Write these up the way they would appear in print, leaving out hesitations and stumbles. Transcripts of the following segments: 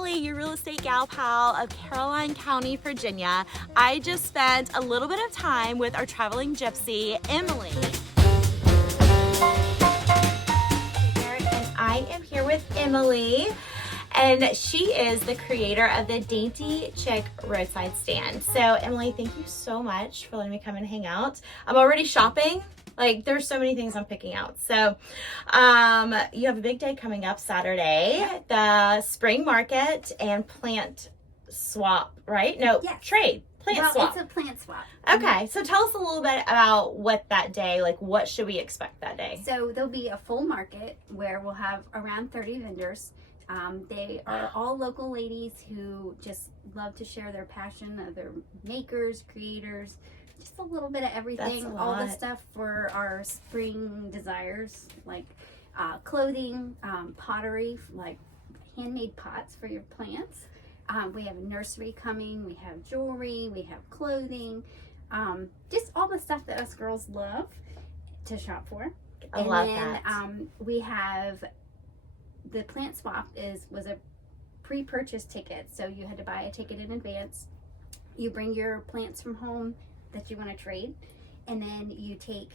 Kelly, your real estate gal pal of Caroline County, Virginia. I just spent a little bit of time with our traveling gypsy, Emily. And I am here with Emily, and she is the creator of the Dainty Chic Roadside Stand. So Emily, thank you so much for letting me come and hang out. I'm already shopping. Like, there's so many things I'm picking out. So you have a big day coming up Saturday, the spring market and plant swap, right? No, yes. Trade. Plant swap. It's a plant swap. Okay, so tell us a little bit about what that day, like what should we expect that day? So there'll be a full market where we'll have around 30 vendors. They are all local ladies who just love to share their passion of their makers, creators, just a little bit of everything, all the stuff for our spring desires, like clothing, pottery, like handmade pots for your plants. We have a nursery coming, we have jewelry, we have clothing, just all the stuff that us girls love to shop for. I love that. We have the plant swap was a pre-purchase ticket, so you had to buy a ticket in advance. You bring your plants from home that you want to trade, and then you take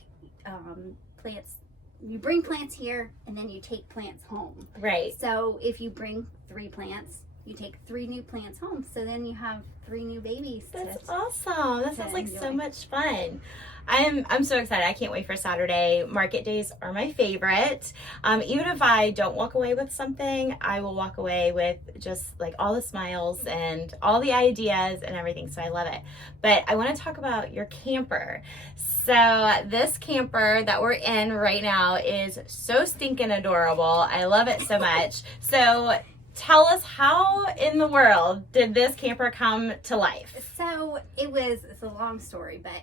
plants. You bring plants here, and then you take plants home. Right. So if you bring 3 plants, you take 3 new plants home. So then you have 3 new babies. That's awesome. That sounds like enjoy. so much fun. I'm so excited. I can't wait for Saturday. Market days are my favorite. Even if I don't walk away with something, I will walk away with just like all the smiles and all the ideas and everything. So I love it. But I want to talk about your camper. So this camper that we're in right now is so stinking adorable. I love it so much. So tell us, how in the world did this camper come to life? So it's a long story, but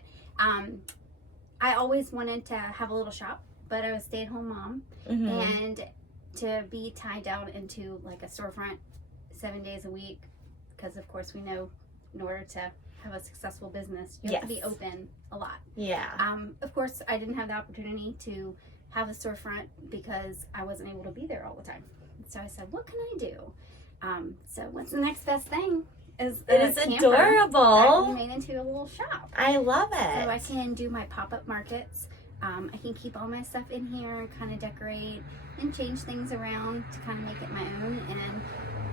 I always wanted to have a little shop, but I was a stay-at-home mom, and to be tied down into like a storefront 7 days a week, because of course we know in order to have a successful business, you have to be open a lot. Yeah. Of course, I didn't have the opportunity to have a storefront because I wasn't able to be there all the time. So I said, what can I do? So what's the next best thing? It is adorable. That we made into a little shop. I love it. So I can do my pop-up markets. I can keep all my stuff in here and kind of decorate and change things around to kind of make it my own and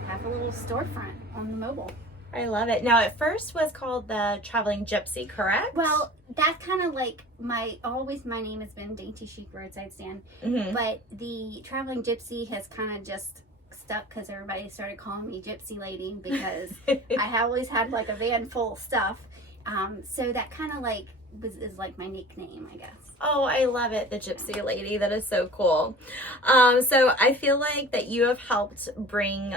have a little storefront on the mobile. I love it. Now, it first was called the Traveling Gypsy, correct? Well, that's kind of like my name has been Dainty Chic Roadside Stand, but the Traveling Gypsy has kind of just stuck because everybody started calling me Gypsy Lady because I always had like a van full of stuff. So that kind of like is like my nickname, I guess. Oh, I love it, the Gypsy Lady. That is so cool. So I feel like that you have helped bring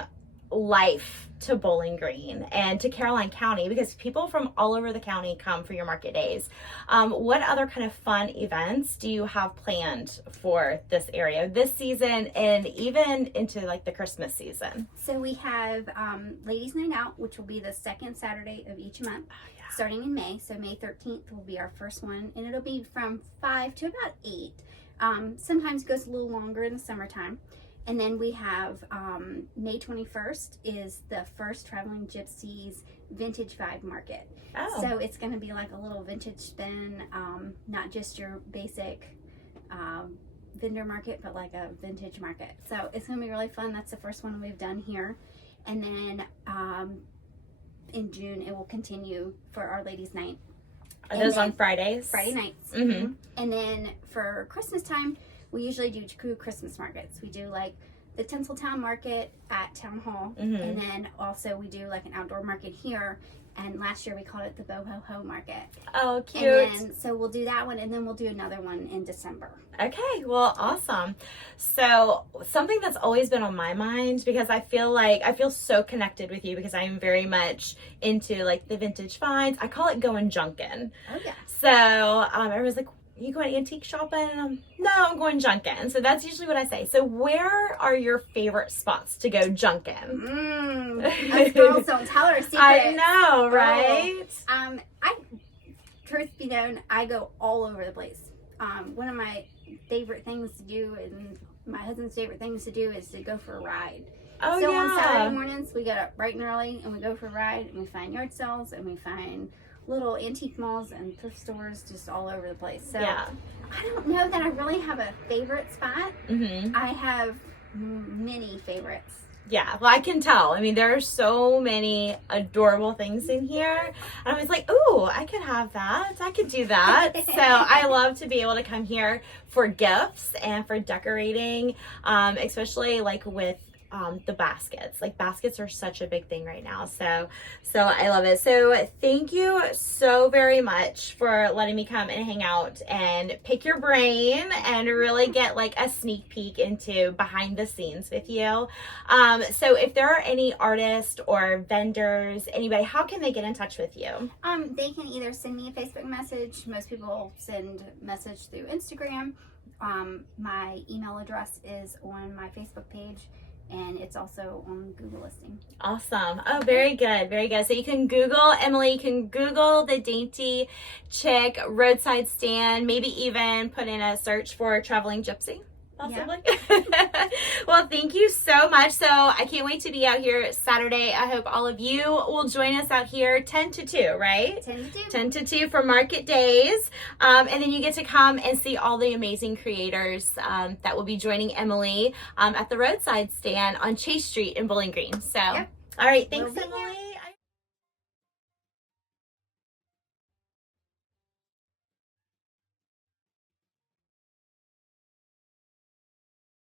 life to Bowling Green and to Caroline County, because people from all over the county come for your market days. What other kind of fun events do you have planned for this area this season and even into like the Christmas season? So we have Ladies Night Out, which will be the second Saturday of each month, starting in May. So May 13th will be our first one, and it'll be from 5 to about 8. Sometimes goes a little longer in the summertime. And then we have May 21st is the first Traveling Gypsies Vintage Vibe Market. Oh. So it's going to be like a little vintage spin, not just your basic vendor market, but like a vintage market. So it's going to be really fun. That's the first one we've done here. And then in June, it will continue for our Ladies' Night. Are those on Fridays? Friday nights. And then for Christmas time, we usually do 2 Christmas markets. We do like the Tinseltown Market at Town Hall, and then also we do like an outdoor market here. And last year we called it the Boho Ho Market. Oh, cute. And then, so we'll do that one, and then we'll do another one in December. Okay, well, awesome. So something that's always been on my mind, because I feel so connected with you because I am very much into like the vintage finds. I call it going Junkin. Oh yeah. So everyone's like, you going antique shopping? And no, I'm going Junkin. So that's usually what I say. So where are your favorite spots to go Junkin? Us girls don't tell our secrets. I know, right? Truth be known, I go all over the place. One of my favorite things to do, and my husband's favorite things to do, is to go for a ride. Oh, So yeah. on Saturday mornings, we get up bright and early and we go for a ride and we find yard sales and we find little antique malls and thrift stores just all over the place. So Yeah. I don't know that I really have a favorite spot. Mm-hmm. I have many favorites. Yeah, well, I can tell. I mean, there are so many adorable things in here. And I was like, ooh, I could have that. I could do that. So I love to be able to come here for gifts and for decorating, especially like with the baskets. Like baskets are such a big thing right now. So I love it. So thank you so very much for letting me come and hang out and pick your brain and really get like a sneak peek into behind the scenes with you. So if there are any artists or vendors, anybody, how can they get in touch with you? They can either send me a Facebook message. Most people send message through Instagram. My email address is on my Facebook page. And it's also on Google listing. Awesome. Oh, very good. Very good. So you can Google, Emily, you can Google the Dainty Chic Roadside Stand, maybe even put in a search for Traveling Gypsy. Possibly. Yeah. Well, thank you so much. So I can't wait to be out here Saturday. I hope all of you will join us out here 10 to 2, right? 10 to 2. 10 to 2 for market days. And then you get to come and see all the amazing creators that will be joining Emily at the roadside stand on Chase Street in Bowling Green. So, Yep. All right. Thanks, We'll be Emily. here.